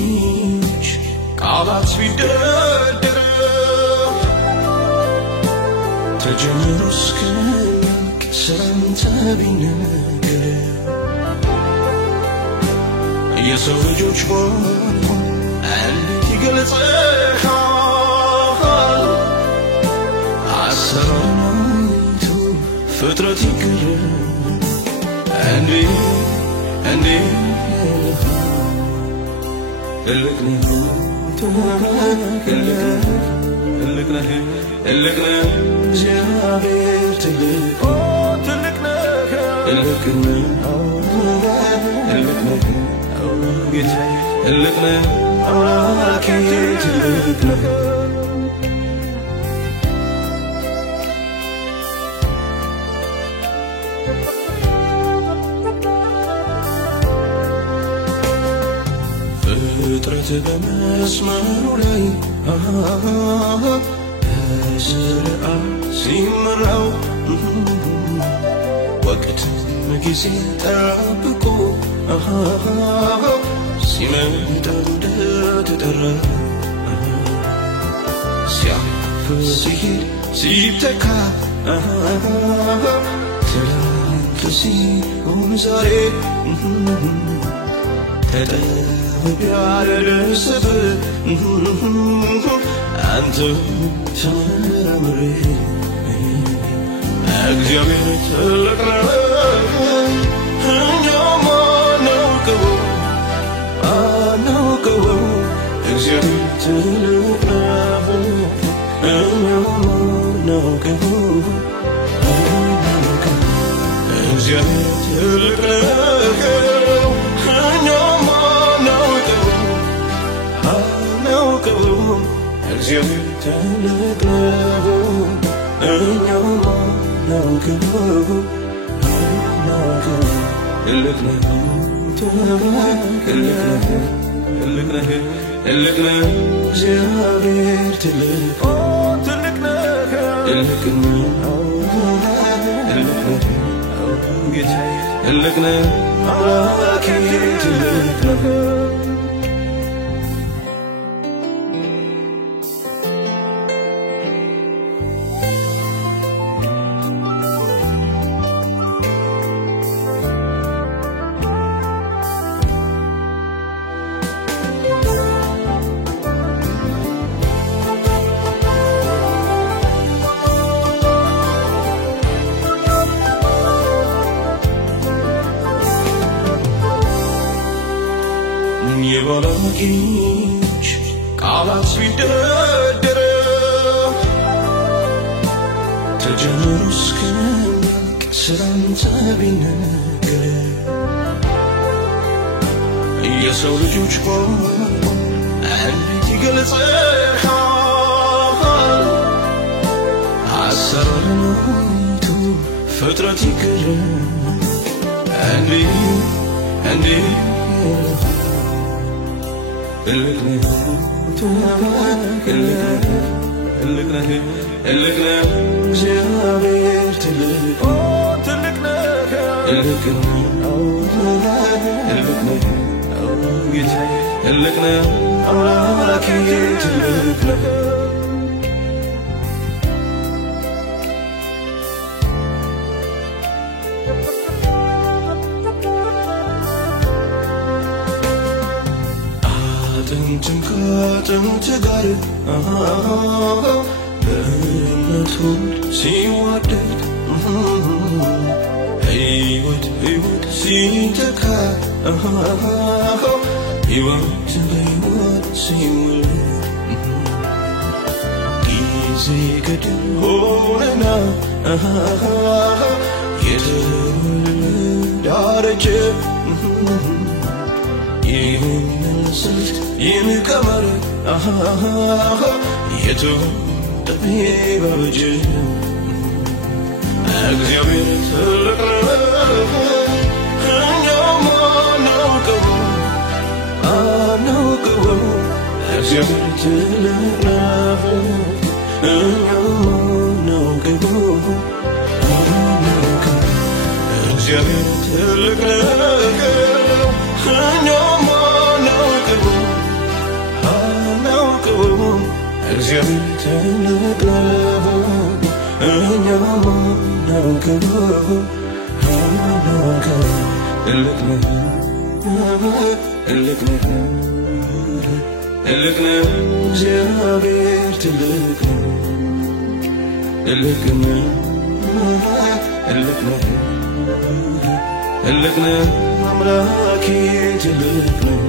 አዋቂዎች ቃላት ቢደረደሩ ተጀምሮ እስኪያልቅ ስላንተ ቢነገር የሰው ልጆች ሆኖ እንዴት ይገልጽሃል አሰራሩን ፍጥረት ይገረም እንዴት እልቅነህ እግዚአብሔር ትልቅ እልቅነህ አምላኬ ትልቅ ነህ ፍጥረት በመስመሩ ላይ በስርዓት ሲመራው ወቅት ጊዜ ጠብቆ ሲመጣ እንደተጠራ ሲያልፍ ሲሄድ ሲተካ ትላንት ሲሆን ዛሬ ያለደስብ አንተ ተመረምሬ እግዚአብሔር ትልቅ ነው እኛም አናውቀው እግዚአብሔር ትልቅ ነው እኛም አናውቀው እግዚአብሔር ትልቅ ነው እኛም እግዚአብሔር ትልቅ ነው እኛም አናውቀው ትልቅ ነው እግዚአብሔር ትልቅ ነው አምላኬ ትልቅ ነው የባለጌዎች ቃላት ቢደረደሩ ተጀምሮ እስኪያልቅ ስላንተ ቢነገር የሰው ልጆች ሆኖ እንዴት ይገልጽሃል አሰራሩን ፍጥረት ይገረም እንዴት እልቅነህ እግዚአብሔር ትልቅ እልቅነህ አምላኬ ትልቅ ነህ አጥንትን ከአጥንት ጋር በእምነት ሲዋደድ ሕይወት ሲተካ ሕይወት በሕይወት ሲወለድ ጊዜ ገደብ ሆነና የተወለደ አረጀ ይህንን ስልት ይህን ቀመር የተወጠበ ባበጀ እግዚአብሔር ትልቅ ነው እኛም አናውቀው እግዚአብሔር ትልቅ ነው እኛም አናውቀው እግዚአብሔር ትልቅ ነው እኛም አናውቀው እግዚአብሔር ትልቅ ነው እኛም እናውቀው ትልቅ ነው ትልቅ ነው ትልቅ ነው እግዚአብሔር ትልቅ ነው ትልቅ ነው ትልቅ ነው ትልቅ ነው አምላኬ ትልቅ ነው